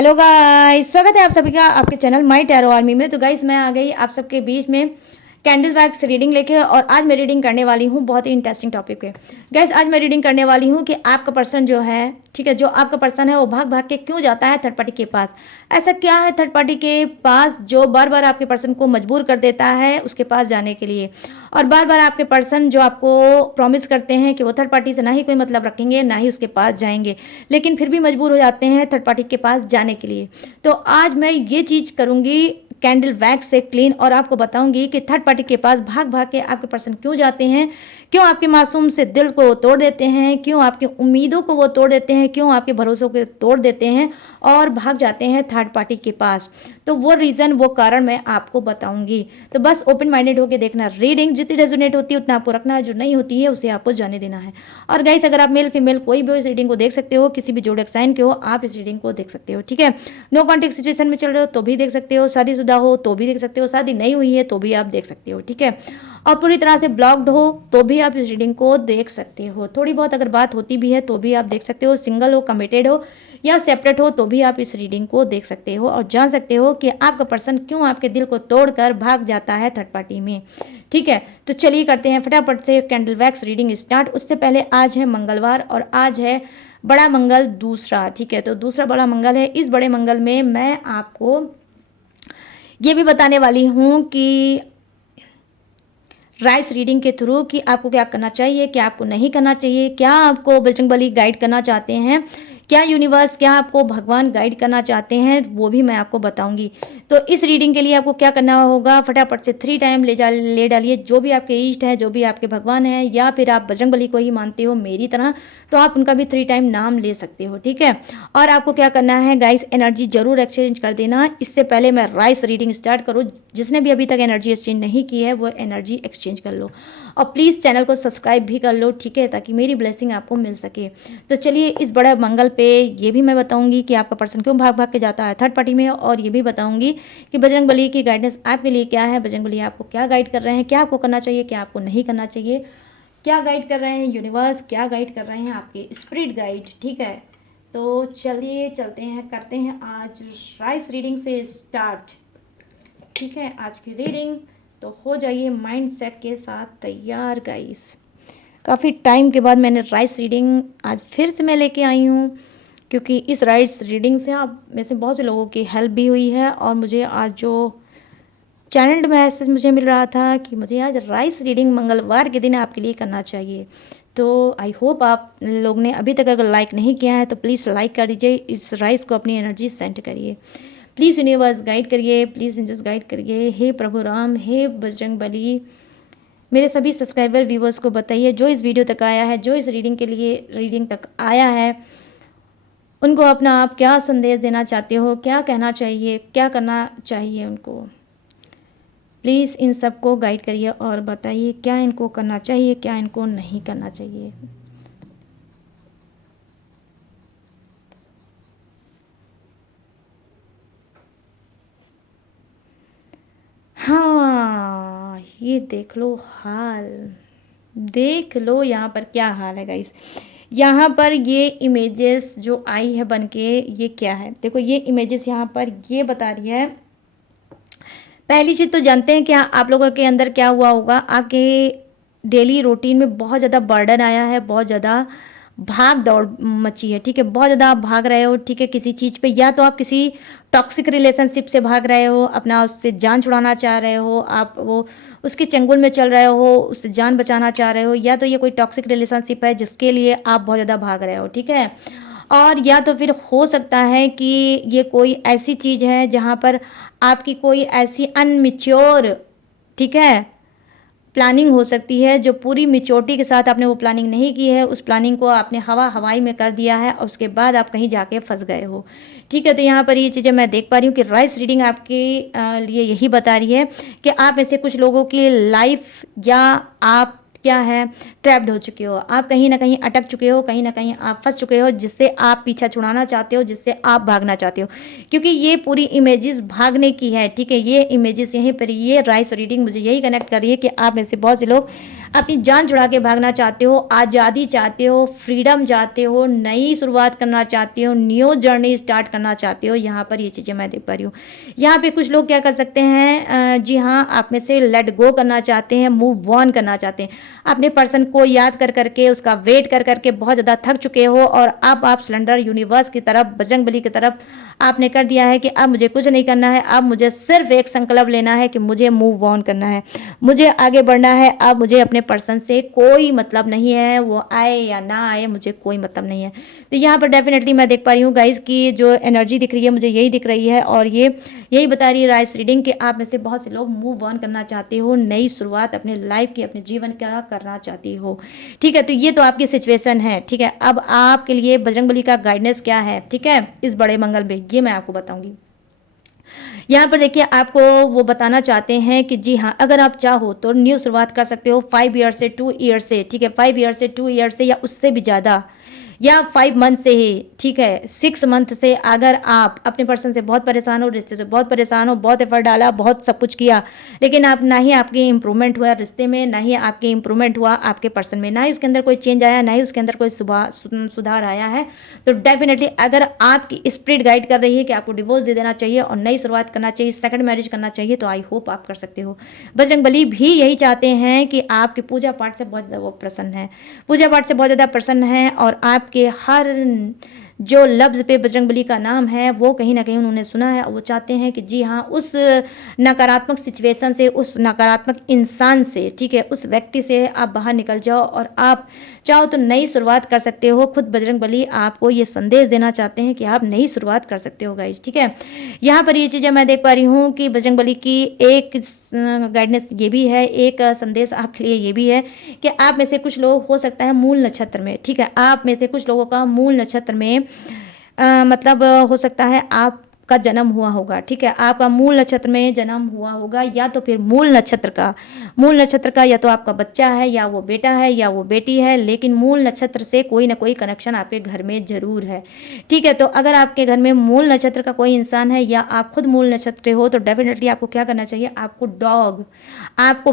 Hello guys, स्वागत है आप सभी का आपके चैनल माय टैरो आर्मी में। तो गाइस मैं आ गई आप सबके बीच में कैंडल वैक्स रीडिंग लेके, और आज मैं रीडिंग करने वाली हूँ बहुत ही इंटरेस्टिंग टॉपिक पे। गाइस आज मैं रीडिंग करने वाली हूँ कि आपका पर्सन जो है, ठीक है, जो आपका पर्सन है वो भाग भाग के क्यों जाता है थर्ड पार्टी के पास। ऐसा क्या है थर्ड पार्टी के पास जो बार बार आपके पर्सन को मजबूर कर देता है उसके पास जाने के लिए, और बार बार आपके पर्सन जो आपको प्रॉमिस करते हैं कि वो थर्ड पार्टी से ना ही कोई मतलब रखेंगे ना ही उसके पास जाएंगे, लेकिन फिर भी मजबूर हो जाते हैं थर्ड पार्टी के पास जाने के लिए। तो आज मैं ये चीज़ करूंगी कैंडल वैक्स से क्लीन, और आपको बताऊंगी कि थर्ड पार्टी के पास भाग भाग के आपके पर्सन क्यों जाते हैं, क्यों आपके मासूम से दिल को वो तोड़ देते हैं, क्यों आपकी उम्मीदों को वो तोड़ देते हैं, क्यों आपके भरोसों को तोड़ देते हैं और भाग जाते हैं थर्ड पार्टी के पास। तो वो रीज़न, वो कारण मैं आपको बताऊंगी। तो बस ओपन माइंडेड होकर देखना, रीडिंग जितनी रेजोनेट होती है उतना आपको रखना है, जो नहीं होती है उसे आपको जाने देना है। और गाइस अगर आप मेल फीमेल कोई भी इस रीडिंग को देख सकते हो, किसी भी जोड़क साइन के हो आप इस रीडिंग को देख सकते हो, ठीक है। नो कॉन्टेक्ट सिचुएशन में चल रहे हो तो भी देख सकते हो, शादीशुदा हो तो भी देख सकते हो, शादी नहीं हुई है तो भी आप देख सकते हो, ठीक है। और पूरी तरह से ब्लॉक्ड हो तो भी आप इस रीडिंग को देख सकते हो, थोड़ी बहुत अगर बात होती भी है तो भी आप देख सकते हो, सिंगल हो, कमिटेड हो या सेपरेट हो तो भी आप इस रीडिंग को देख सकते हो और जान सकते हो कि आपका पर्सन क्यों आपके दिल को तोड़कर भाग जाता है थर्ड पार्टी में, ठीक है। तो चलिए करते हैं फटाफट से कैंडल वैक्स रीडिंग स्टार्ट। उससे पहले आज है मंगलवार और आज है बड़ा मंगल दूसरा, ठीक है। तो दूसरा बड़ा मंगल है। इस बड़े मंगल में मैं आपको ये भी बताने वाली हूँ कि राइस रीडिंग के थ्रू कि आपको क्या करना चाहिए, क्या आपको नहीं करना चाहिए, क्या आपको बजरंगबली गाइड करना चाहते हैं, क्या यूनिवर्स, क्या आपको भगवान गाइड करना चाहते हैं, वो भी मैं आपको बताऊंगी। तो इस रीडिंग के लिए आपको क्या करना होगा, फटाफट से 3 टाइम ले डालिए जो भी आपके इष्ट है, जो भी आपके भगवान है, या फिर आप बजरंगबली को ही मानते हो मेरी तरह तो आप उनका भी 3 टाइम नाम ले सकते हो, ठीक है। और आपको क्या करना है गाइस, एनर्जी जरूर एक्सचेंज कर देना। इससे पहले मैं राइस रीडिंग स्टार्ट करूँ, जिसने भी अभी तक एनर्जी एक्सचेंज नहीं की है वो एनर्जी एक्सचेंज कर लो, और प्लीज़ चैनल को सब्सक्राइब भी कर लो, ठीक है, ताकि मेरी ब्लेसिंग आपको मिल सके। तो चलिए इस बड़े मंगल पे ये भी मैं बताऊंगी कि आपका पर्सन क्यों भाग भाग के जाता है थर्ड पार्टी में, और ये भी बताऊंगी कि बजरंगबली की गाइडेंस आपके लिए क्या है, बजरंगबली आपको क्या गाइड कर रहे हैं, क्या आपको करना चाहिए, क्या आपको नहीं करना चाहिए, क्या गाइड कर रहे हैं यूनिवर्स, क्या गाइड कर रहे हैं आपके स्पिरिट गाइड, ठीक है। तो चलिए चलते हैं, करते हैं आज राइस रीडिंग से स्टार्ट, ठीक है। आज की रीडिंग तो हो जाइए माइंड सेट के साथ तैयार गाइस। काफ़ी टाइम के बाद मैंने राइस रीडिंग आज फिर से मैं लेके आई हूँ, क्योंकि इस राइस रीडिंग से आप में से बहुत से लोगों की हेल्प भी हुई है, और मुझे आज जो चैनल्ड मैसेज मुझे मिल रहा था कि मुझे आज राइस रीडिंग मंगलवार के दिन आपके लिए करना चाहिए। तो आई होप आप लोग ने अभी तक अगर लाइक नहीं किया है तो प्लीज़ लाइक कर दीजिए, इस राइस को अपनी एनर्जी सेंड करिए, प्लीज़ यूनिवर्स गाइड करिए, प्लीज़ एंजल्स गाइड करिए। हे प्रभु राम, हे बजरंग बली, मेरे सभी सब्सक्राइबर व्यूवर्स को बताइए जो इस वीडियो तक आया है, जो इस रीडिंग के लिए रीडिंग तक आया है, उनको अपना आप क्या संदेश देना चाहते हो, क्या कहना चाहिए, क्या करना चाहिए उनको। प्लीज़ इन सबको गाइड करिए और बताइए क्या इनको करना चाहिए, क्या इनको नहीं करना चाहिए। हाँ, ये देख लो हाल, देख लो यहाँ पर क्या हाल है गाइस। यहाँ पर ये इमेजेस जो आई है बन के, ये क्या है, देखो ये इमेजेस यहाँ पर ये बता रही है। पहली चीज़ तो जानते हैं क्या आप लोगों के अंदर क्या हुआ होगा, आपके डेली रूटीन में बहुत ज़्यादा बर्डन आया है, बहुत ज़्यादा भाग दौड़ मची है, ठीक है, बहुत ज़्यादा आप भाग रहे हो, ठीक है, किसी चीज़ पे, या तो आप किसी टॉक्सिक रिलेशनशिप से भाग रहे हो, अपना उससे जान छुड़ाना चाह रहे हो, आप वो उसके चंगुल में चल रहे हो, उससे जान बचाना चाह रहे हो, या तो ये कोई टॉक्सिक रिलेशनशिप है जिसके लिए आप बहुत ज़्यादा भाग रहे हो, ठीक है। और या तो फिर हो सकता है कि ये कोई ऐसी चीज़ है जहाँ पर आपकी कोई ऐसी अनमिच्योर, ठीक है, प्लानिंग हो सकती है जो पूरी मिच्योरिटी के साथ आपने वो प्लानिंग नहीं की है, उस प्लानिंग को आपने हवाई में कर दिया है और उसके बाद आप कहीं जाके फंस गए हो, ठीक है। तो यहाँ पर ये चीज़ें मैं देख पा रही हूँ कि राइस रीडिंग आपके लिए यही बता रही है कि आप ऐसे कुछ लोगों की लाइफ, या आप क्या है, ट्रैप्ड हो चुके हो, आप कहीं ना कहीं अटक चुके हो, कहीं ना कहीं आप फंस चुके हो, जिससे आप पीछा छुड़ाना चाहते हो, जिससे आप भागना चाहते हो, क्योंकि ये पूरी इमेजेस भागने की है, ठीक है। ये इमेजेस यहीं पर, ये राइस रीडिंग मुझे यही कनेक्ट कर रही है कि आप में से बहुत से लोग अपनी जान छुड़ा के भागना चाहते हो, आज़ादी चाहते हो, फ्रीडम चाहते हो, नई शुरुआत करना चाहते हो, न्यू जर्नी स्टार्ट करना चाहते हो, यहाँ पर ये चीज़ें मैं देख पा रही हूँ। यहाँ पे कुछ लोग क्या कर सकते हैं, जी हाँ, आप में से लेट गो करना चाहते हैं, मूव ऑन करना चाहते हैं। अपने पर्सन को याद कर करके, उसका वेट कर करके बहुत ज़्यादा थक चुके हो, और अब आप सिलेंडर यूनिवर्स की तरफ, बजरंगबली की तरफ आपने कर दिया है कि अब मुझे कुछ नहीं करना है, अब मुझे सिर्फ एक संकल्प लेना है कि मुझे मूव ऑन करना है, मुझे आगे बढ़ना है। अब मुझे अपने पर्सन से कोई मतलब नहीं है, वो आए या ना आए मुझे कोई मतलब नहीं है। तो यहाँ पर डेफिनेटली मैं देख पा रही हूँ गाइज की जो एनर्जी दिख रही है मुझे यही दिख रही है, और ये यही बता रही है राइस रीडिंग कि आप में से बहुत से लोग मूव ऑन करना चाहते हो, नई शुरुआत अपने लाइफ की, अपने जीवन का करना चाहती हो। ठीक है, तो ये तो आपकी सिचुएशन है। ठीक है, अब आपके लिए बजरंगबली का गाइडेंस क्या है, ठीक है, इस बड़े मंगल में, ये मैं आपको बताऊंगी। यहाँ पर देखिए, आपको वो बताना चाहते हैं कि जी हाँ, अगर आप चाहो तो न्यू शुरुआत कर सकते हो 5 ईयर से, 2 ईयर से, ठीक है, 5 ईयर से, 2 ईयर से, या उससे भी ज़्यादा, या 5 मंथ से ही, ठीक है, 6 मंथ से। अगर आप अपने पर्सन से बहुत परेशान हो, रिश्ते से बहुत परेशान हो, बहुत एफर्ट डाला, बहुत सब कुछ किया, लेकिन आप ना ही आपकी इंप्रूवमेंट हुआ रिश्ते में, ना ही आपकी इंप्रूवमेंट हुआ आपके पर्सन में, ना ही उसके अंदर कोई चेंज आया, ना ही उसके अंदर कोई सुधार आया है, तो डेफिनेटली अगर आपकी स्पिरिट गाइड कर रही है कि आपको डिवोर्स दे देना चाहिए और नई शुरुआत करना चाहिए, सेकंड मैरिज करना चाहिए, तो आई होप आप कर सकते हो। बजरंगबली भी यही चाहते हैं कि आपके पूजा पाठ से बहुत ज़्यादा वो प्रसन्न है, पूजा पाठ से बहुत ज़्यादा प्रसन्न है, और आपके हर जो लफ्ज़ पे बजरंगबली का नाम है वो कहीं ना कहीं उन्होंने सुना है, और वो चाहते हैं कि जी हाँ, उस नकारात्मक सिचुएशन से, उस नकारात्मक इंसान से, ठीक है, उस व्यक्ति से आप बाहर निकल जाओ, और आप चाहो तो नई शुरुआत कर सकते हो। खुद बजरंगबली आपको ये संदेश देना चाहते हैं कि आप नई शुरुआत कर सकते हो गाइस। ठीक है, यहाँ पर ये चीज़ें मैं देख पा रही हूँ कि बजरंगबली की एक गाइडेंस ये भी है, एक संदेश आपके लिए ये भी है कि आप में से कुछ लोग हो सकता है मूल नक्षत्र में, ठीक है, आप में से कुछ लोगों का मूल नक्षत्र में मतलब हो सकता है आपका जन्म हुआ होगा। ठीक है, आपका मूल नक्षत्र में जन्म हुआ होगा, या तो फिर मूल नक्षत्र का या तो आपका बच्चा है, या वो बेटा है, या वो बेटी है, लेकिन मूल नक्षत्र से कोई ना कोई कनेक्शन आपके घर में जरूर है। ठीक है, तो अगर आपके घर में मूल नक्षत्र का कोई इंसान है, या आप खुद मूल नक्षत्र के हो, तो डेफिनेटली आपको क्या करना चाहिए, आपको डॉग, आपको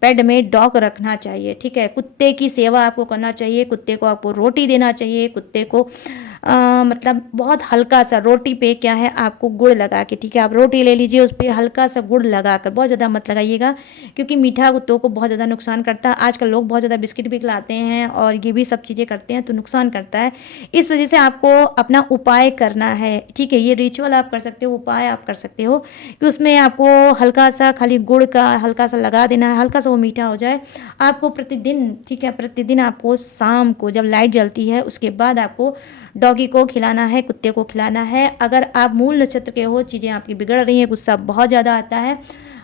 पेड में डॉग रखना चाहिए। ठीक है, कुत्ते की सेवा आपको करना चाहिए, कुत्ते को आपको रोटी देना चाहिए, कुत्ते को मतलब बहुत हल्का सा रोटी पे क्या है, आपको गुड़ लगा के, ठीक है, आप रोटी ले लीजिए, उस पर हल्का सा गुड़ लगाकर, बहुत ज़्यादा मत लगाइएगा क्योंकि मीठा कुत्तों को बहुत ज़्यादा नुकसान करता है। आजकल लोग बहुत ज़्यादा बिस्किट भी खिलाते हैं और ये भी सब चीज़ें करते हैं, तो नुकसान करता है। इस वजह से आपको अपना उपाय करना है। ठीक है, ये रिचुअल आप कर सकते हो, उपाय आप कर सकते हो कि उसमें आपको हल्का सा खाली गुड़ का हल्का सा लगा देना है, हल्का सा वो मीठा हो जाए। आपको प्रतिदिन, ठीक है, प्रतिदिन आपको शाम को जब लाइट जलती है उसके बाद आपको डॉगी को खिलाना है, कुत्ते को खिलाना है। अगर आप मूल नक्षत्र के हो, चीज़ें आपकी बिगड़ रही हैं, गुस्सा बहुत ज़्यादा आता है,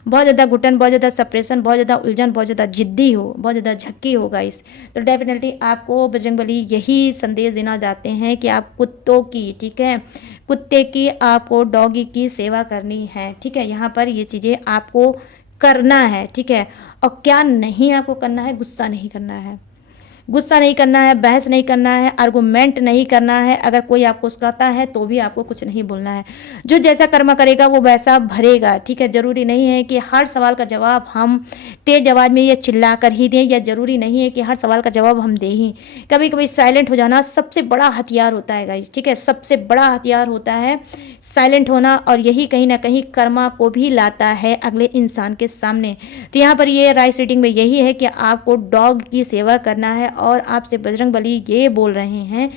बहुत ज़्यादा घुटन, बहुत ज़्यादा सप्रेशन, बहुत ज़्यादा उलझन, बहुत ज़्यादा जिद्दी हो, बहुत ज़्यादा झक्की हो गाइस, तो डेफिनेटली आपको बजरंगबली यही संदेश देना चाहते हैं कि आप कुत्तों की, ठीक है, कुत्ते की, आपको डॉगी की सेवा करनी है। ठीक है, यहाँ पर ये चीज़ें आपको करना है। ठीक है, और क्या नहीं आपको करना है, गुस्सा नहीं करना है, गुस्सा नहीं करना है, बहस नहीं करना है, आर्गूमेंट नहीं करना है। अगर कोई आपको उस्काता है तो भी आपको कुछ नहीं बोलना है। जो जैसा कर्म करेगा वो वैसा भरेगा। ठीक है, जरूरी नहीं है कि हर सवाल का जवाब हम तेज आवाज में या चिल्ला कर ही दें, या जरूरी नहीं है कि हर सवाल का जवाब हम दें ही। कभी कभी साइलेंट हो जाना सबसे बड़ा हथियार होता है गाइस। ठीक है, सबसे बड़ा हथियार होता है साइलेंट होना, और यही कहीं ना कहीं कर्मा को भी लाता है अगले इंसान के सामने। तो यहाँ पर ये राइस रीडिंग में यही है कि आपको डॉग की सेवा करना है, और आपसे बजरंगबली ये बोल रहे हैं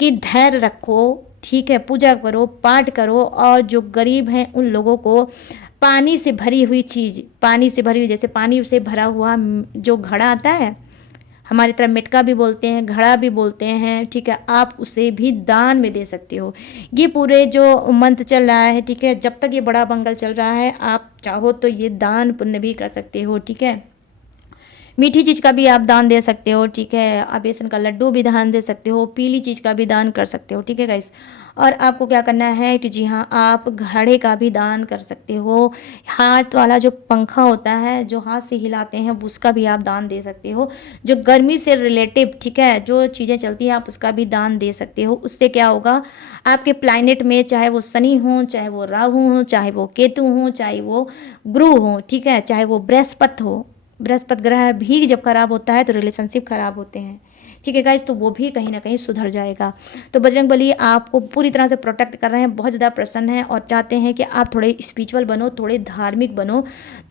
कि धैर्य रखो। ठीक है, पूजा करो, पाठ करो, और जो गरीब हैं उन लोगों को पानी से भरी हुई चीज़, पानी से भरी हुई, जैसे पानी से भरा हुआ जो घड़ा आता है, हमारी तरफ मटका भी बोलते हैं, घड़ा भी बोलते हैं, ठीक है, आप उसे भी दान में दे सकते हो। ये पूरे जो मंत्र चल रहा है, ठीक है, जब तक ये बड़ा मंगल चल रहा है, आप चाहो तो ये दान पुण्य भी कर सकते हो। ठीक है, मीठी चीज़ का भी आप दान दे सकते हो। ठीक है, आप बेसन का लड्डू भी दान दे सकते हो, पीली चीज़ का भी दान कर सकते हो। ठीक है गाइस, और आपको क्या करना है कि जी हाँ, आप घड़े का भी दान कर सकते हो। हाथ वाला जो पंखा होता है जो हाथ से हिलाते हैं, उसका भी आप दान दे सकते हो। जो गर्मी से रिलेटिव, ठीक है, जो चीज़ें चलती हैं, आप उसका भी दान दे सकते हो। उससे क्या होगा, आपके प्लैनेट में, चाहे वो शनि हो, चाहे वो राहु हो, चाहे वो केतु हो, चाहे वो गुरु हो, ठीक है, चाहे वो बृहस्पति हो, बृहस्पति ग्रह भी जब खराब होता है तो रिलेशनशिप खराब होते हैं, ठीक है गाइज, तो वो भी कहीं ना कहीं सुधर जाएगा। तो बजरंगबली आपको पूरी तरह से प्रोटेक्ट कर रहे हैं, बहुत ज़्यादा प्रसन्न हैं और चाहते हैं कि आप थोड़े स्पिरिचुअल बनो, थोड़े धार्मिक बनो,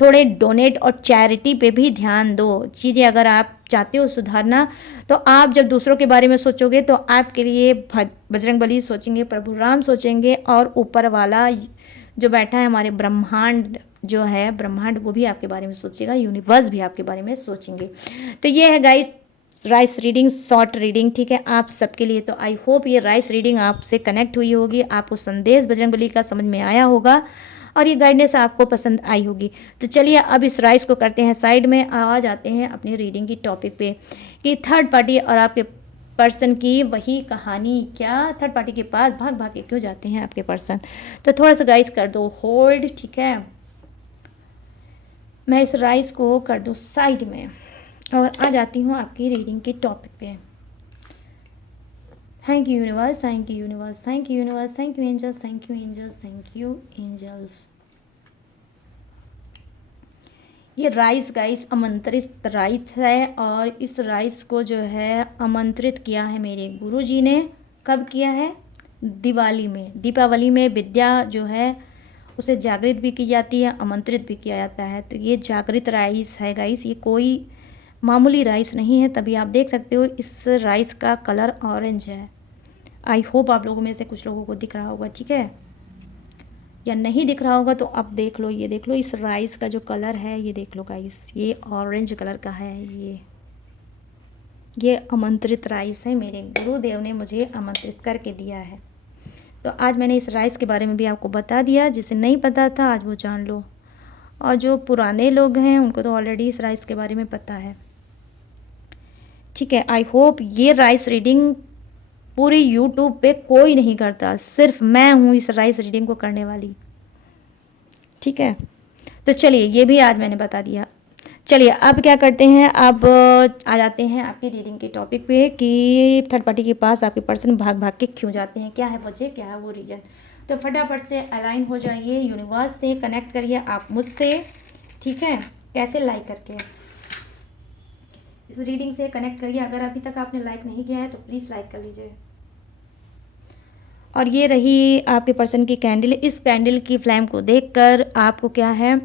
थोड़े डोनेट और चैरिटी पे भी ध्यान दो। चीज़ें अगर आप चाहते हो सुधारना, तो आप जब दूसरों के बारे में सोचोगे तो आपके लिए बजरंगबली सोचेंगे, प्रभु राम सोचेंगे, और ऊपर वाला जो बैठा है हमारे ब्रह्मांड जो है, ब्रह्मांड वो भी आपके बारे में सोचेगा, यूनिवर्स भी आपके बारे में सोचेंगे। तो ये है guys rice reading, short reading, ठीक है, आप सबके लिए। तो आई होप ये राइस रीडिंग आपसे कनेक्ट हुई होगी, आपको संदेश बजरंगबली का समझ में आया होगा और ये गाइडेंस आपको पसंद आई होगी। तो चलिए अब इस राइस को करते हैं साइड में, आ जाते हैं अपनी रीडिंग की टॉपिक पे कि थर्ड पार्टी और आपके पर्सन की वही कहानी, क्या थर्ड पार्टी के पास भाग भाग के क्यों जाते हैं आपके पर्सन। तो थोड़ा सा गाइस कर दो होल्ड, ठीक है, मैं इस राइस को कर दूँ साइड में और आ जाती हूँ आपकी रीडिंग के टॉपिक पे। Thank you universe, thank you universe, thank you universe, thank you angels, thank you angels, thank you angels. ये राइस गाइस आमंत्रित राइस है और इस राइस को जो है आमंत्रित किया है मेरे गुरुजी ने। कब किया है? दिवाली में, दीपावली में विद्या जो है उसे जागृत भी की जाती है, आमंत्रित भी किया जाता है। तो ये जागृत राइस है गाइस, ये कोई मामूली राइस नहीं है। तभी आप देख सकते हो इस राइस का कलर ऑरेंज है। आई होप आप लोगों में से कुछ लोगों को दिख रहा होगा, ठीक है, या नहीं दिख रहा होगा तो आप देख लो, ये देख लो इस राइस का जो कलर है, ये देख लो गाइस, ये ऑरेंज कलर का है। ये आमंत्रित राइस है, मेरे गुरुदेव ने मुझे आमंत्रित करके दिया है। तो आज मैंने इस राइस के बारे में भी आपको बता दिया, जिसे नहीं पता था आज वो जान लो, और जो पुराने लोग हैं उनको तो ऑलरेडी इस राइस के बारे में पता है, ठीक है। आई होप ये राइस रीडिंग पूरी यूट्यूब पे कोई नहीं करता, सिर्फ मैं हूँ इस राइस रीडिंग को करने वाली, ठीक है। तो चलिए ये भी आज मैंने बता दिया। चलिए अब क्या करते हैं, अब आ जाते हैं आपकी रीडिंग के टॉपिक पे कि थर्ड पार्टी के पास आपके पर्सन भाग भाग के क्यों जाते हैं, क्या है वजह, क्या है वो रीजन। तो फटाफट से अलाइन हो जाइए, यूनिवर्स से कनेक्ट करिए आप मुझसे, ठीक है, कैसे लाइक करके इस रीडिंग से कनेक्ट करिए। अगर अभी तक आपने लाइक नहीं किया है तो प्लीज़ लाइक कर लीजिए। और ये रही आपके पर्सन की कैंडल। इस कैंडल की फ्लेम को देखकर आपको क्या है,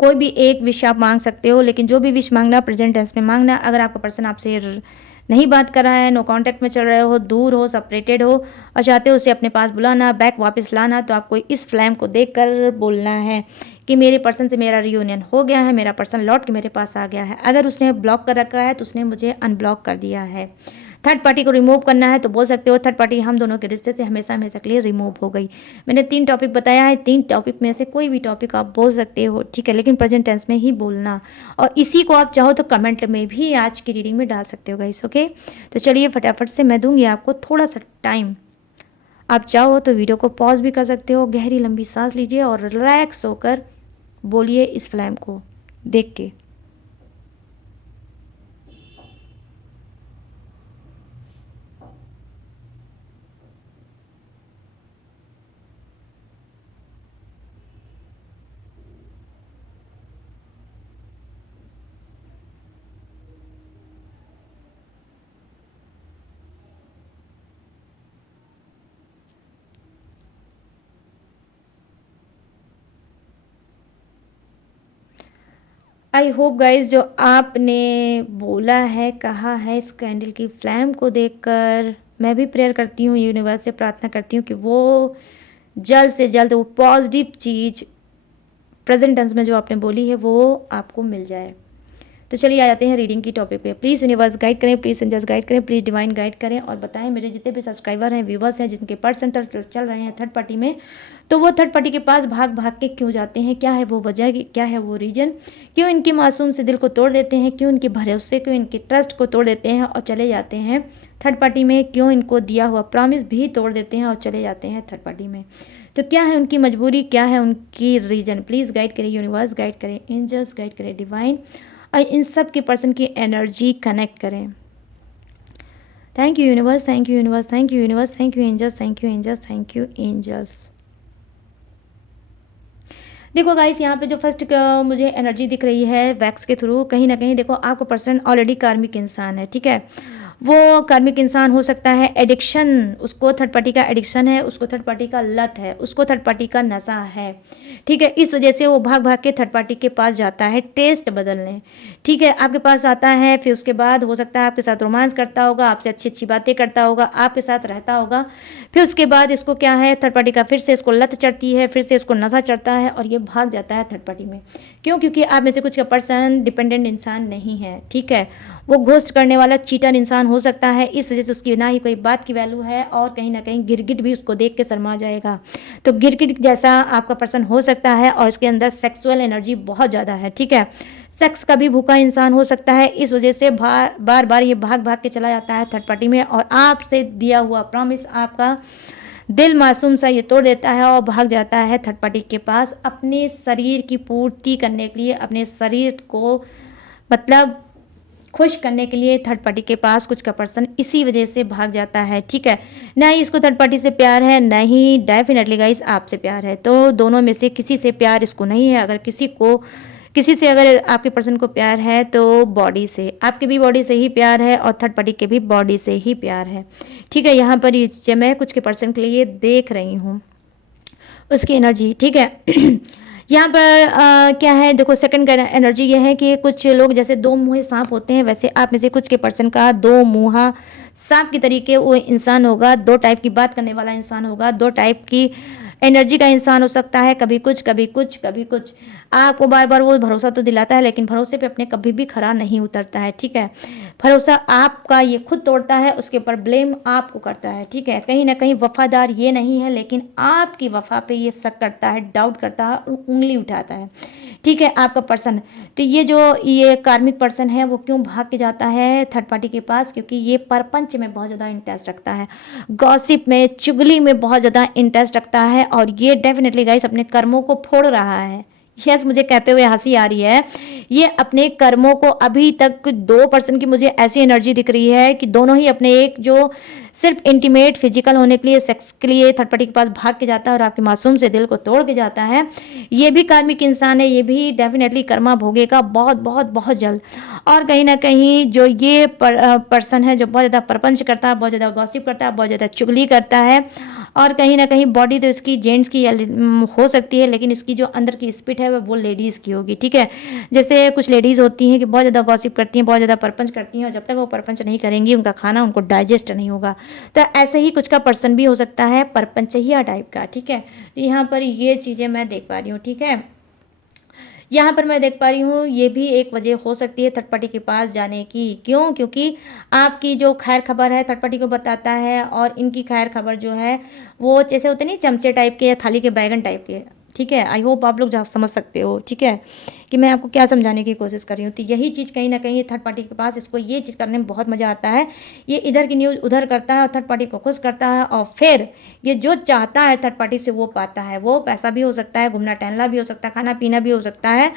कोई भी एक विश आप मांग सकते हो, लेकिन जो भी विश मांगना प्रेजेंट टेंस में मांगना। अगर आपका पर्सन आपसे नहीं बात कर रहा है, नो कांटेक्ट में चल रहे हो, दूर हो, सेपरेटेड हो और चाहते हो उसे अपने पास बुलाना, बैक वापस लाना, तो आपको इस फ्लैम को देखकर बोलना है कि मेरे पर्सन से मेरा रियूनियन हो गया है, मेरा पर्सन लौट के मेरे पास आ गया है। अगर उसने ब्लॉक कर रखा है तो उसने मुझे अनब्लॉक कर दिया है। थर्ड पार्टी को रिमूव करना है तो बोल सकते हो थर्ड पार्टी हम दोनों के रिश्ते से हमेशा हमेशा के लिए रिमूव हो गई। मैंने 3 टॉपिक बताया है, 3 टॉपिक में से कोई भी टॉपिक आप बोल सकते हो, ठीक है, लेकिन प्रेजेंट टेंस में ही बोलना। और इसी को आप चाहो तो कमेंट में भी आज की रीडिंग में डाल सकते हो गाइस, ओके। तो चलिए फटाफट से मैं दूंगी आपको थोड़ा सा टाइम, आप चाहो तो वीडियो को पॉज भी कर सकते हो, गहरी लंबी सांस लीजिए और रिलैक्स होकर बोलिए इस फ्लैम को देख के। आई होप गाइज जो आपने बोला है, कहा है, इस कैंडल की फ्लैम को देखकर मैं भी प्रेयर करती हूँ, यूनिवर्स से प्रार्थना करती हूँ कि वो जल्द से जल्द वो पॉजिटिव चीज़ प्रेजेंट टेंस में जो आपने बोली है वो आपको मिल जाए। तो चलिए आ जाते हैं रीडिंग की टॉपिक पे। प्लीज़ यूनिवर्स गाइड करें, प्लीज़ एंजल्स गाइड करें, प्लीज़ डिवाइन गाइड करें और बताएं मेरे जितने भी सब्सक्राइबर हैं, व्यूवर्स हैं, जिनके पर्सन चल रहे हैं थर्ड पार्टी में, तो वो थर्ड पार्टी के पास भाग भाग के क्यों जाते हैं, क्या है वो वजह, क्या है वो रीजन, क्यों इनके मासूम से दिल को तोड़ देते हैं, क्यों इनके भरोसे, क्यों इनके ट्रस्ट को तोड़ देते हैं और चले जाते हैं थर्ड पार्टी में, क्यों इनको दिया हुआ प्रॉमिस भी तोड़ देते हैं और चले जाते हैं थर्ड पार्टी में। तो क्या है उनकी मजबूरी, क्या है उनकी रीजन, प्लीज़ गाइड करें यूनिवर्स, गाइड करें एंजल्स, गाइड करें डिवाइन, और इन सब के पर्सन की एनर्जी कनेक्ट करें। Thank you universe, thank you universe, thank you universe, thank you angels, thank you angels, thank you angels. देखो गाइस, यहाँ पे जो फर्स्ट मुझे एनर्जी दिख रही है वैक्स के थ्रू, कहीं ना कहीं देखो आपका पर्सन ऑलरेडी कार्मिक इंसान है, ठीक है। वो कार्मिक इंसान हो सकता है, एडिक्शन, उसको थर्ड पार्टी का एडिक्शन है, उसको थर्ड पार्टी का लत है, उसको थर्ड पार्टी का नशा है, ठीक है। इस वजह से वो भाग भाग के थर्ड पार्टी के पास जाता है टेस्ट बदलने, ठीक है। आपके पास आता है, फिर उसके बाद हो सकता है आपके साथ रोमांस करता होगा, आपसे अच्छी अच्छी बातें करता होगा, आपके साथ रहता होगा, फिर उसके बाद इसको क्या है, थर्ड पार्टी का फिर से इसको लत चढ़ती है, फिर से इसको नशा चढ़ता है और ये भाग जाता है थर्ड पार्टी में। क्यों? क्योंकि आप में से कुछ का पर्सन डिपेंडेंट इंसान नहीं है, ठीक है। वो घोस्ट करने वाला चीटर इंसान हो सकता है, इस वजह से उसकी ना ही कोई बात की वैल्यू है और कहीं ना कहीं गिरगिट भी उसको देख के शर्मा जाएगा। तो गिरगिट जैसा आपका पर्सन हो सकता है और इसके अंदर सेक्सुअल एनर्जी बहुत ज़्यादा है, ठीक है। सेक्स का भी भूखा इंसान हो सकता है, इस वजह से बार बार ये भाग भाग के चला जाता है थर्ड पार्टी में और आपसे दिया हुआ प्रॉमिस, आपका दिल मासूम सा ये तोड़ देता है और भाग जाता है थर्ड पार्टी के पास अपने शरीर की पूर्ति करने के लिए, अपने शरीर को मतलब खुश करने के लिए थर्ड पार्टी के पास कुछ का पर्सन इसी वजह से भाग जाता है, ठीक है। ना ही इसको थर्ड पार्टी से प्यार है, ना ही डेफिनेटली गाइस आपसे प्यार है। तो दोनों में से किसी से प्यार इसको नहीं है। अगर किसी से अगर आपके पर्सन को प्यार है तो बॉडी से, आपकी भी बॉडी से ही प्यार है और थर्ड पार्टी के भी बॉडी से ही प्यार है, ठीक है। यहाँ पर ये मैं कुछ के पर्सन के लिए देख रही हूँ उसकी एनर्जी, ठीक है। यहाँ पर क्या है देखो, सेकंड एनर्जी ये है कि कुछ लोग जैसे दो मुँहे सांप होते हैं, वैसे आप में से कुछ के पर्सन का दो मुँहा सांप की तरीके वो इंसान होगा, दो टाइप की बात करने वाला इंसान होगा, दो टाइप की एनर्जी का इंसान हो सकता है, कभी कुछ कभी कुछ कभी कुछ। आपको बार बार वो भरोसा तो दिलाता है लेकिन भरोसे पे अपने कभी भी खरा नहीं उतरता है, ठीक है। भरोसा आपका ये खुद तोड़ता है, उसके ऊपर ब्लेम आपको करता है, ठीक है। कहीं ना कहीं वफादार ये नहीं है लेकिन आपकी वफा पे ये शक करता है, डाउट करता है, उंगली उठाता है, ठीक है, आपका पर्सन। तो ये कार्मिक पर्सन है वो क्यों भाग के जाता है थर्ड पार्टी के पास? क्योंकि ये परपंच में बहुत ज़्यादा इंटरेस्ट रखता है, गॉसिप में, चुगली में बहुत ज़्यादा इंटरेस्ट रखता है और ये डेफिनेटली गाइस अपने कर्मों को फोड़ रहा है। यस, मुझे कहते हुए हंसी आ रही है। ये अपने कर्मों को, अभी तक दो पर्सन की मुझे ऐसी एनर्जी दिख रही है कि दोनों ही अपने एक जो सिर्फ इंटीमेट फिजिकल होने के लिए, सेक्स के लिए थर्ड पार्टी के पास भाग के जाता है और आपके मासूम से दिल को तोड़ के जाता है। ये भी कार्मिक इंसान है, ये भी डेफिनेटली कर्मा भोगेगा बहुत बहुत बहुत जल्द। और कहीं ना कहीं जो ये पर्सन है जो बहुत ज़्यादा प्रपंच करता है, बहुत ज़्यादा गॉसिप करता है, बहुत ज़्यादा चुगली करता है और कहीं ना कहीं बॉडी तो इसकी जेंट्स की हो सकती है लेकिन इसकी जो अंदर की स्पिरिट है वो लेडीज़ की होगी, ठीक है। जैसे कुछ लेडीज़ होती हैं कि बहुत ज़्यादा गॉसिप करती हैं, बहुत ज़्यादा परपंच करती हैं और जब तक वो परपंच नहीं करेंगी उनका खाना उनको डाइजेस्ट नहीं होगा। तो ऐसे ही कुछ का पर्सन भी हो सकता है परपंचहिया टाइप का, ठीक है। तो यहाँ पर ये चीज़ें मैं देख पा रही हूँ, ठीक है। यहाँ पर मैं देख पा रही हूँ ये भी एक वजह हो सकती है थर्ड पार्टी के पास जाने की। क्यों? क्योंकि आपकी जो खैर खबर है थर्ड पार्टी को बताता है और इनकी खैर खबर जो है वो जैसे होते नहीं चमचे टाइप के या थाली के बैगन टाइप के, ठीक है। आई होप आप लोग समझ सकते हो, ठीक है, कि मैं आपको क्या समझाने की कोशिश कर रही हूँ। तो यही चीज़ कहीं ना कहीं थर्ड पार्टी के पास इसको ये चीज़ करने में बहुत मज़ा आता है। ये इधर की न्यूज़ उधर करता है और थर्ड पार्टी को खुश करता है और फिर ये जो चाहता है थर्ड पार्टी से वो पाता है। वो पैसा भी हो सकता है, घूमना टहलना भी हो सकता है, खाना पीना भी हो सकता है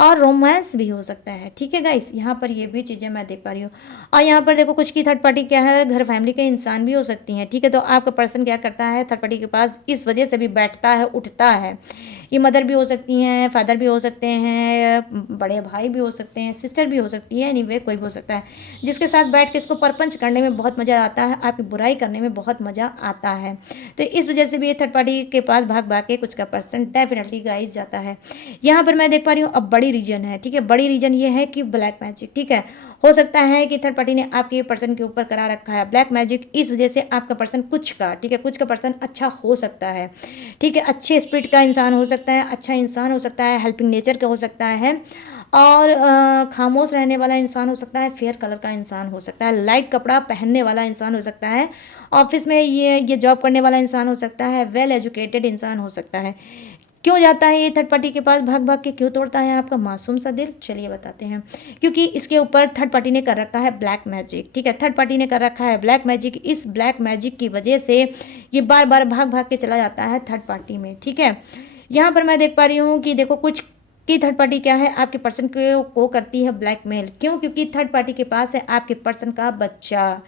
और रोमांस भी हो सकता है, ठीक है गाइस। यहाँ पर ये भी चीज़ें मैं देख पा रही हूँ। और यहाँ पर देखो कुछ की थर्ड पार्टी क्या है, घर फैमिली के इंसान भी हो सकती हैं, ठीक है। तो आपका पर्सन क्या करता है थर्ड पार्टी के पास इस वजह से भी बैठता है, उठता है। ये मदर भी हो सकती हैं, फादर भी हो सकते हैं, बड़े भाई भी हो सकते हैं, सिस्टर भी हो सकती है, एनीवे कोई भी हो सकता है जिसके साथ बैठ के इसको परपंच करने में बहुत मज़ा आता है, आपकी बुराई करने में बहुत मज़ा आता है। तो इस वजह से भी ये थर्ड पार्टी के पास भाग भाग के कुछ का पर्सन डेफिनेटली गाइस जाता है। यहाँ पर मैं देख पा रही हूँ अब बड़ी रीजन है, ठीक है। बड़ी रीजन ये है कि ब्लैक मैजिक, ठीक है। हो सकता है कि थर्ड पार्टी ने आपके पर्सन के ऊपर करा रखा है ब्लैक मैजिक, इस वजह से आपका पर्सन कुछ का, ठीक है, कुछ का पर्सन अच्छा हो सकता है, ठीक है, अच्छे स्पिरिट का इंसान हो सकता है, अच्छा इंसान हो सकता है, हेल्पिंग नेचर का हो सकता है और खामोश रहने वाला इंसान हो सकता है, फेयर कलर का इंसान हो सकता है, लाइट कपड़ा पहनने वाला इंसान हो सकता है, ऑफिस में ये जॉब करने वाला इंसान हो सकता है, वेल एजुकेटेड इंसान हो सकता है। क्यों जाता है ये थर्ड पार्टी के पास भाग भाग के, क्यों तोड़ता है आपका मासूम सा दिल? चलिए बताते हैं। क्योंकि इसके ऊपर थर्ड पार्टी ने कर रखा है ब्लैक मैजिक, ठीक है। थर्ड पार्टी ने कर रखा है ब्लैक मैजिक, इस ब्लैक मैजिक की वजह से ये बार बार भाग भाग के चला जाता है थर्ड पार्टी में, ठीक है। यहाँ पर मैं देख पा रही हूँ कि देखो कुछ कि थर्ड पार्टी क्या है, आपके पर्सन को करती है ब्लैकमेल। क्यों? क्योंकि थर्ड पार्टी के पास है आपके पर्सन का बच्चा।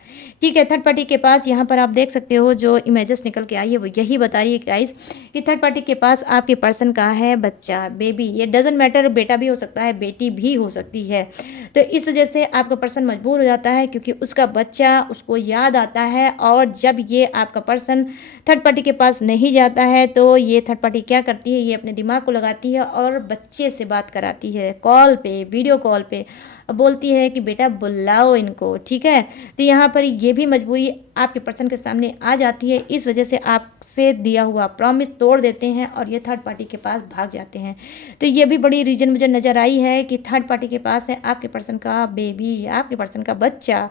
ठीक है, थर्ड पार्टी के पास यहाँ पर आप देख सकते हो जो इमेजेस निकल के आई है वो यही बता रही है गाइस कि थर्ड पार्टी के पास आपके पर्सन का है बच्चा, बेबी। ये डजेंट मैटर, बेटा भी हो सकता है, बेटी भी हो सकती है। तो इस वजह से आपका पर्सन मजबूर हो जाता है क्योंकि उसका बच्चा उसको याद आता है। और जब ये आपका पर्सन थर्ड पार्टी के पास नहीं जाता है तो ये थर्ड पार्टी क्या करती है, ये अपने दिमाग को लगाती है और बच्चे से बात कराती है कॉल पे, वीडियो कॉल पे, बोलती है कि बेटा बुलाओ इनको। ठीक है, तो यहाँ पर ये भी मजबूरी आपके पर्सन के सामने आ जाती है। इस वजह से आपसे दिया हुआ प्रॉमिस तोड़ देते हैं और ये थर्ड पार्टी के पास भाग जाते हैं। तो ये भी बड़ी रीजन मुझे नज़र आई है कि थर्ड पार्टी के पास है आपके पर्सन का बेबी, आपके पर्सन का बच्चा।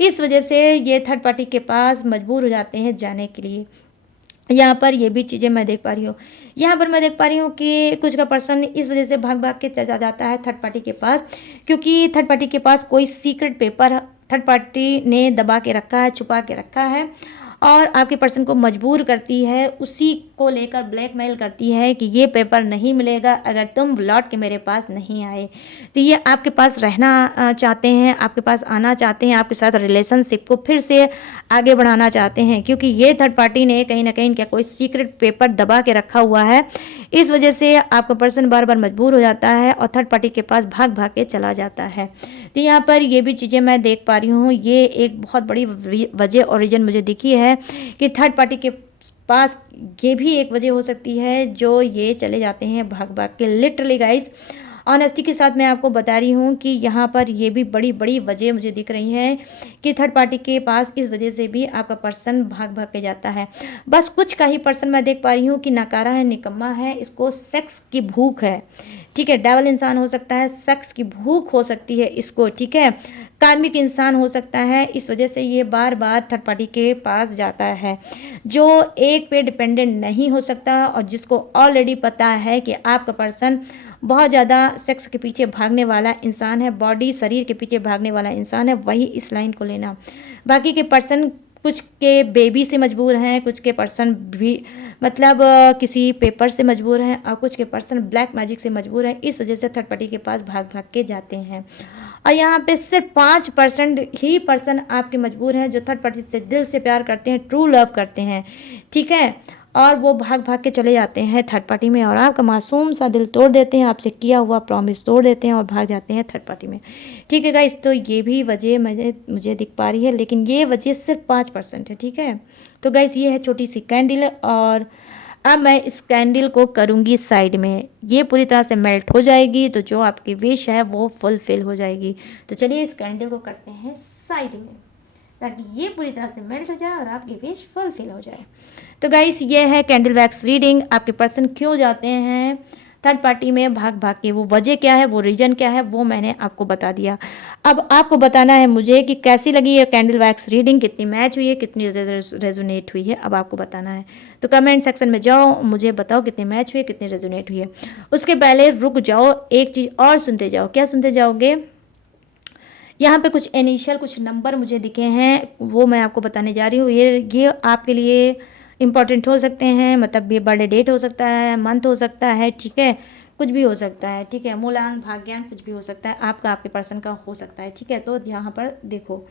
इस वजह से ये थर्ड पार्टी के पास मजबूर हो जाते हैं जाने के लिए। यहाँ पर ये भी चीज़ें मैं देख पा रही हूँ। यहाँ पर मैं देख पा रही हूँ कि कुछ का पर्सन इस वजह से भाग भाग के चला जाता है थर्ड पार्टी के पास क्योंकि थर्ड पार्टी के पास कोई सीक्रेट पेपर थर्ड पार्टी ने दबा के रखा है, छुपा के रखा है और आपके पर्सन को मजबूर करती है, उसी को लेकर ब्लैकमेल करती है कि ये पेपर नहीं मिलेगा अगर तुम लौट के मेरे पास नहीं आए। तो ये आपके पास रहना चाहते हैं, आपके पास आना चाहते हैं, आपके साथ रिलेशनशिप को फिर से आगे बढ़ाना चाहते हैं क्योंकि ये थर्ड पार्टी ने कहीं ना कहीं इनका कोई सीक्रेट पेपर दबा के रखा हुआ है। इस वजह से आपका पर्सन बार बार मजबूर हो जाता है और थर्ड पार्टी के पास भाग भाग के चला जाता है। तो यहाँ पर ये भी चीज़ें मैं देख पा रही हूँ। ये एक बहुत बड़ी वजह और रीजन मुझे दिखी है कि थर्ड पार्टी के पास ये भी एक वजह हो सकती है जो ये चले जाते हैं भाग भाग के। लिटरली गाइस, ऑनेस्टी के साथ मैं आपको बता रही हूँ कि यहाँ पर ये भी बड़ी बड़ी वजह मुझे दिख रही है कि थर्ड पार्टी के पास इस वजह से भी आपका पर्सन भाग भाग के जाता है। बस कुछ का ही पर्सन मैं देख पा रही हूँ कि नकारा है, निकम्मा है, इसको सेक्स की भूख है। ठीक है, डेवल इंसान हो सकता है, सेक्स की भूख हो सकती है इसको। ठीक है, कार्मिक इंसान हो सकता है, इस वजह से ये बार बार थर्ड पार्टी के पास जाता है। जो एक पे डिपेंडेंट नहीं हो सकता और जिसको ऑलरेडी पता है कि आपका पर्सन बहुत ज़्यादा सेक्स के पीछे भागने वाला इंसान है, बॉडी शरीर के पीछे भागने वाला इंसान है, वही इस लाइन को लेना। बाकी के पर्सन कुछ के बेबी से मजबूर हैं, कुछ के पर्सन भी मतलब किसी पेपर से मजबूर हैं और कुछ के पर्सन ब्लैक मैजिक से मजबूर हैं। इस वजह से थर्ड पार्टी के पास भाग भाग के जाते हैं। और यहाँ पे सिर्फ 5% ही पर्सन आपके मजबूर हैं जो थर्ड पार्टी से दिल से प्यार करते हैं, ट्रू लव करते हैं। ठीक है, और वो भाग भाग के चले जाते हैं थर्ड पार्टी में और आपका मासूम सा दिल तोड़ देते हैं, आपसे किया हुआ प्रॉमिस तोड़ देते हैं और भाग जाते हैं थर्ड पार्टी में। ठीक है गाइस, तो ये भी वजह मुझे दिख पा रही है, लेकिन ये वजह सिर्फ 5% है। ठीक है, तो गाइस ये है छोटी सी कैंडल और अब मैं इस कैंडल को करूँगी साइड में। ये पूरी तरह से मेल्ट हो जाएगी तो जो आपकी विश है वो फुलफिल हो जाएगी। तो चलिए इस कैंडल को करते हैं साइड में ताकि ये पूरी तरह से मेल्ट हो जाए और आपकी विश फुलफिल हो जाए। तो गाइस ये है कैंडल वैक्स रीडिंग। आपके पर्सन क्यों जाते हैं थर्ड पार्टी में भाग भाग के, वो वजह क्या है, वो रीजन क्या है, वो मैंने आपको बता दिया। अब आपको बताना है मुझे कि कैसी लगी ये कैंडल वैक्स रीडिंग, कितनी मैच हुई है, कितनी रेजोनेट हुई है, अब आपको बताना है। तो कमेंट सेक्शन में जाओ, मुझे बताओ कितनी मैच हुई है, कितनी रेजोनेट हुई है। उसके पहले रुक जाओ, एक चीज़ और सुनते जाओ। क्या सुनते जाओगे? यहाँ पे कुछ इनिशियल कुछ नंबर मुझे दिखे हैं, वो मैं आपको बताने जा रही हूँ। ये आपके लिए इम्पॉर्टेंट हो सकते हैं, मतलब ये बर्थडे डेट हो सकता है, मंथ हो सकता है, ठीक है, कुछ भी हो सकता है। ठीक है, मूलांक भाग्यांक कुछ भी हो सकता है, आपका आपके पर्सन का हो सकता है। ठीक है, तो यहाँ पर देखो,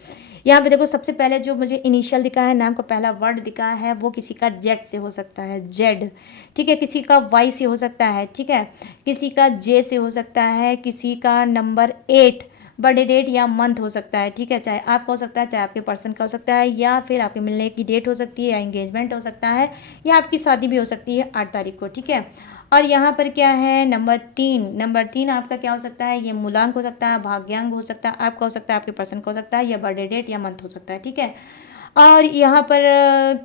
यहाँ पे देखो, सबसे पहले जो मुझे इनिशियल दिखा है, नाम का पहला वर्ड दिखा है, वो किसी का जेड से हो सकता है, जेड। ठीक है, किसी का वाई से हो सकता है, ठीक है, किसी का जे से हो सकता है, किसी का नंबर 8 बर्थडे डेट या मंथ हो सकता है। ठीक है, चाहे आपका हो सकता है, चाहे आपके पर्सन का हो सकता है, या फिर आपके मिलने की डेट हो सकती है, या एंगेजमेंट हो सकता है, या आपकी शादी भी हो सकती है 8 तारीख को। ठीक है, और यहाँ पर क्या है, नंबर 3 आपका क्या हो सकता है, ये मूलांक हो सकता है, भाग्यांक हो सकता है, आपका हो सकता है, आपके पर्सन का हो सकता है, या बर्थडे डेट या मंथ हो सकता है। ठीक है, और यहाँ पर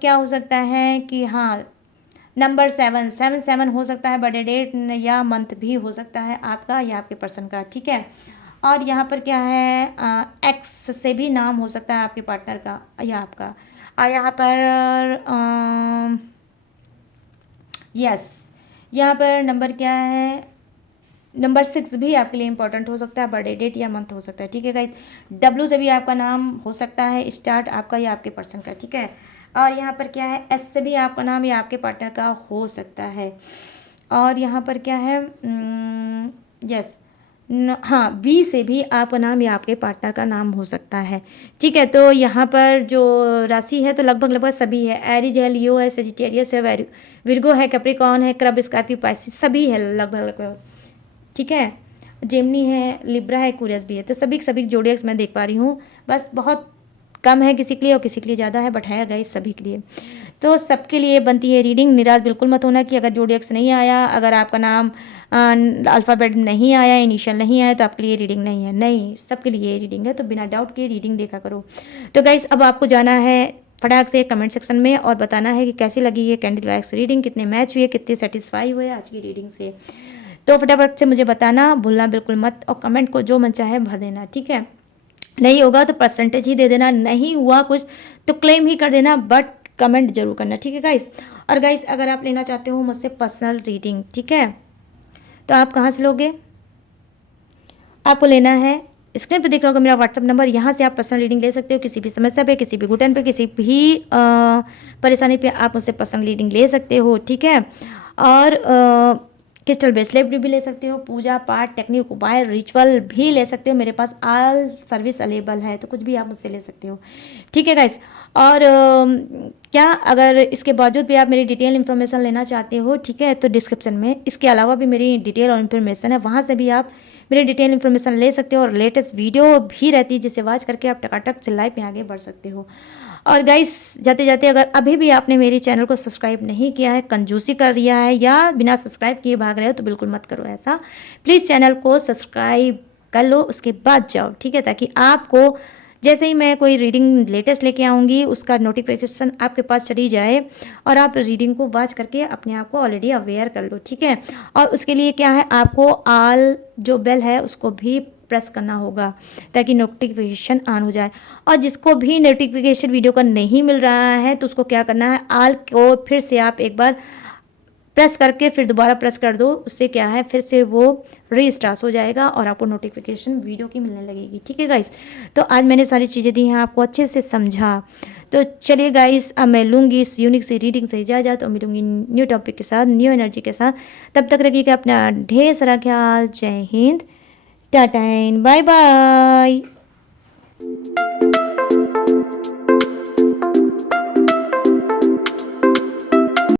क्या हो सकता है कि हाँ, नंबर 7 हो सकता है, बर्थडे डेट या मंथ भी हो सकता है आपका या आपके पर्सन का। ठीक है, और यहाँ पर क्या है, एक्स से भी नाम हो सकता है आपके पार्टनर का या आपका। और यहाँ पर यस, यहाँ पर नंबर क्या है, नंबर 6 भी आपके लिए इंपॉर्टेंट हो सकता है, बर्थडे डेट या मंथ हो सकता है। ठीक है गाइस, डब्ल्यू से भी आपका नाम हो सकता है, स्टार्ट आपका या आपके पर्सन का। ठीक है, और यहाँ पर क्या है, एस से भी आपका नाम या आपके पार्टनर का हो सकता है। और यहाँ पर क्या है, यस, हाँ, बी से भी आपका नाम या आपके पार्टनर का नाम हो सकता है। ठीक है, तो यहाँ पर जो राशि है तो लगभग लगभग सभी है। एरीज है, लियो है, सेजिटेरियस है, विर्गो है, कैप्रिकॉर्न है, क्रब, स्कॉर्पियो, पाइसिस, सभी है लगभग लगभग। ठीक है, जेमिनी है, लिब्रा है, एक्वेरियस भी है। तो सभी सभी जोडियक्स मैं देख पा रही हूँ, बस बहुत कम है किसी के लिए और किसी के लिए ज़्यादा है, बट है गाइस सभी के लिए। तो सबके लिए बनती है रीडिंग। निराश बिल्कुल मत होना कि अगर जोडियक्स नहीं आया, अगर आपका नाम अल्फ़ाबेट नहीं आया, इनिशियल नहीं आया, तो आपके लिए रीडिंग नहीं है। नहीं, सबके लिए ये रीडिंग है, तो बिना डाउट के रीडिंग देखा करो। तो गाइस अब आपको जाना है फटाक से कमेंट सेक्शन में और बताना है कि कैसी लगी ये कैंडल वैक्स रीडिंग, कितने मैच हुए, कितने सेटिस्फाई हुए आज की रीडिंग से। तो फटाफट से मुझे बताना भूलना बिल्कुल मत, और कमेंट को जो मन चाहे भर देना। ठीक है, नहीं होगा तो परसेंटेज ही दे देना, नहीं हुआ कुछ तो क्लेम ही कर देना, बट कमेंट जरूर करना। ठीक है गाइस, और गाइस अगर आप लेना चाहते हो मुझसे पर्सनल रीडिंग, ठीक है, तो आप कहाँ से लोगे? आपको लेना है, स्क्रीन पर दिख रहा होगा मेरा व्हाट्सअप नंबर, यहाँ से आप पर्सनल रीडिंग ले सकते हो। किसी भी समस्या पे, किसी भी घुटन पे, किसी भी परेशानी पे आप मुझसे पर्सनल रीडिंग ले सकते हो। ठीक है, और क्रिस्टल ब्रेसलेट भी ले सकते हो, पूजा पाठ टेक्निक उपाय रिचुअल भी ले सकते हो। मेरे पास ऑल सर्विस अवेलेबल है, तो कुछ भी आप मुझसे ले सकते हो। ठीक है गाइस, और क्या अगर इसके बावजूद भी आप मेरी डिटेल इन्फॉर्मेशन लेना चाहते हो, ठीक है, तो डिस्क्रिप्शन में इसके अलावा भी मेरी डिटेल और इन्फॉर्मेशन है, वहाँ से भी आप मेरी डिटेल इन्फॉर्मेशन ले सकते हो। और लेटेस्ट वीडियो भी रहती है जिसे वॉच करके आप टकाटक से लाइफ में आगे बढ़ सकते हो। और गाइस जाते जाते अगर अभी भी आपने मेरे चैनल को सब्सक्राइब नहीं किया है, कंजूसी कर दिया है या बिना सब्सक्राइब किए भाग रहे हो, तो बिल्कुल मत करो ऐसा। प्लीज़ चैनल को सब्सक्राइब कर लो, उसके बाद जाओ। ठीक है, ताकि आपको जैसे ही मैं कोई रीडिंग लेटेस्ट लेके आऊँगी उसका नोटिफिकेशन आपके पास चली जाए और आप रीडिंग को वॉच करके अपने आप को ऑलरेडी अवेयर कर लो। ठीक है, और उसके लिए क्या है, आपको ऑल जो बेल है उसको भी प्रेस करना होगा ताकि नोटिफिकेशन ऑन हो जाए। और जिसको भी नोटिफिकेशन वीडियो का नहीं मिल रहा है तो उसको क्या करना है, ऑल को फिर से आप एक बार प्रेस करके फिर दोबारा प्रेस कर दो। उससे क्या है, फिर से वो रीस्टार्ट हो जाएगा और आपको नोटिफिकेशन वीडियो की मिलने लगेगी। ठीक है गाइस, तो आज मैंने सारी चीज़ें दी हैं आपको, अच्छे से समझा। तो चलिए गाइस, अब मैं लूँगी इस यूनिक सी रीडिंग से इजाज़त और मिलूंगी न्यू टॉपिक के साथ, न्यू एनर्जी के साथ। तब तक रखिएगा अपना ढेर सारा ख्याल। जय हिंद, टाटा एंड बाय बाय।